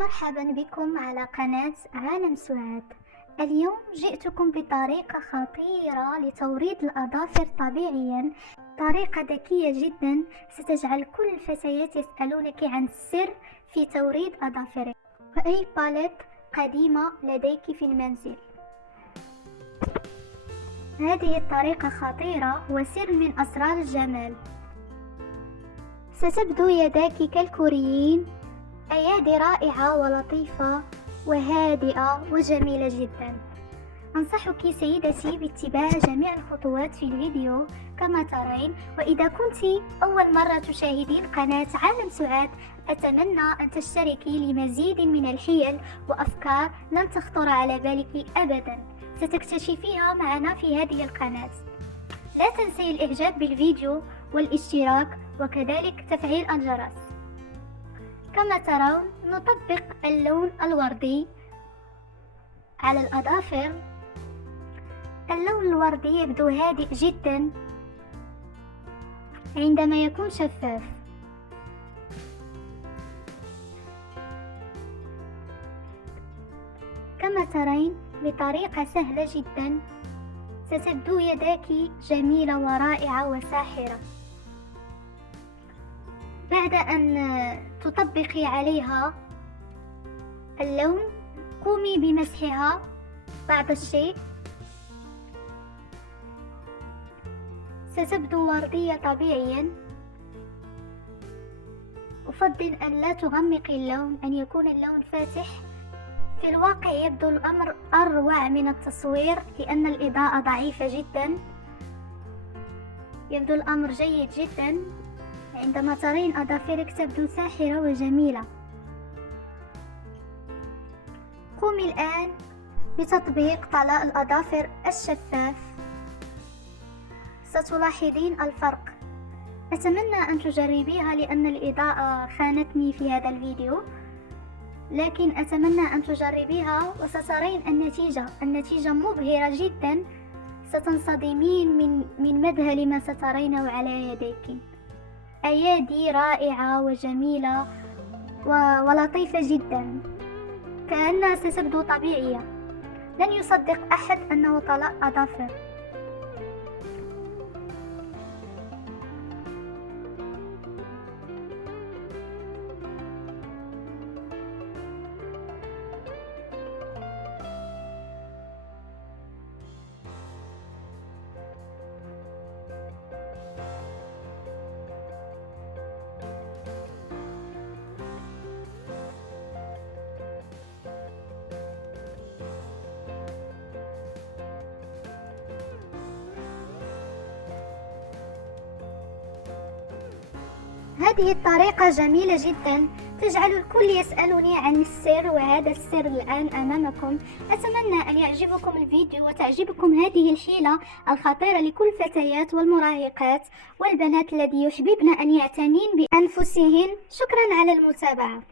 مرحبا بكم على قناة عالم سعاد. اليوم جئتكم بطريقة خطيرة لتوريد الأظافر طبيعيا، طريقة ذكية جدا ستجعل كل الفتيات يسألونك عن السر في توريد أظافرك وأي باليت قديمة لديك في المنزل. هذه الطريقة خطيرة وسر من أسرار الجمال. ستبدو يداك كالكوريين، أيادي رائعة ولطيفة وهادئة وجميلة جدا. أنصحك سيدتي باتباع جميع الخطوات في الفيديو كما ترين. وإذا كنت أول مرة تشاهدين قناة عالم سعاد، أتمنى أن تشتركي لمزيد من الحيل وأفكار لن تخطر على بالك أبدا ستكتشفيها معنا في هذه القناة. لا تنسي الإعجاب بالفيديو والاشتراك وكذلك تفعيل الجرس. كما ترون نطبق اللون الوردي على الأظافر. اللون الوردي يبدو هادئ جدا عندما يكون شفاف. كما ترين بطريقة سهلة جدا ستبدو يداك جميلة ورائعة وساحرة. بعد أن تطبقي عليها اللون قومي بمسحها بعض الشيء. ستبدو وردية طبيعيا. أفضل أن لا تغمقي اللون، أن يكون اللون فاتح. في الواقع يبدو الأمر أروع من التصوير لأن الإضاءة ضعيفة جدا. يبدو الأمر جيد جدا. عندما ترين أظافرك تبدو ساحرة وجميلة. قومي الآن بتطبيق طلاء الأظافر الشفاف. ستلاحظين الفرق. أتمنى أن تجربيها لأن الإضاءة خانتني في هذا الفيديو، لكن أتمنى أن تجربيها وسترين النتيجة مبهرة جدا. ستنصدمين من مذهل ما سترينه على يديك. أيادي رائعة وجميلة ولطيفة جدا، كأنها ستبدو طبيعية. لن يصدق أحد أنه طلاء أظافر. هذه الطريقة جميلة جدا تجعل الكل يسألني عن السر، وهذا السر الآن أمامكم. أتمنى أن يعجبكم الفيديو وتعجبكم هذه الحيلة الخطيرة لكل الفتيات والمراهقات والبنات الذي يحببن أن يعتنين بأنفسهن. شكرا على المتابعة.